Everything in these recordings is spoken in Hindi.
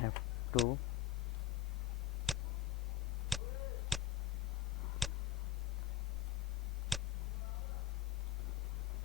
F2،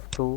F2،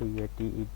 DATE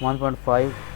1.5،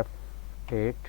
F8،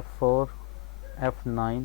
F4، F9،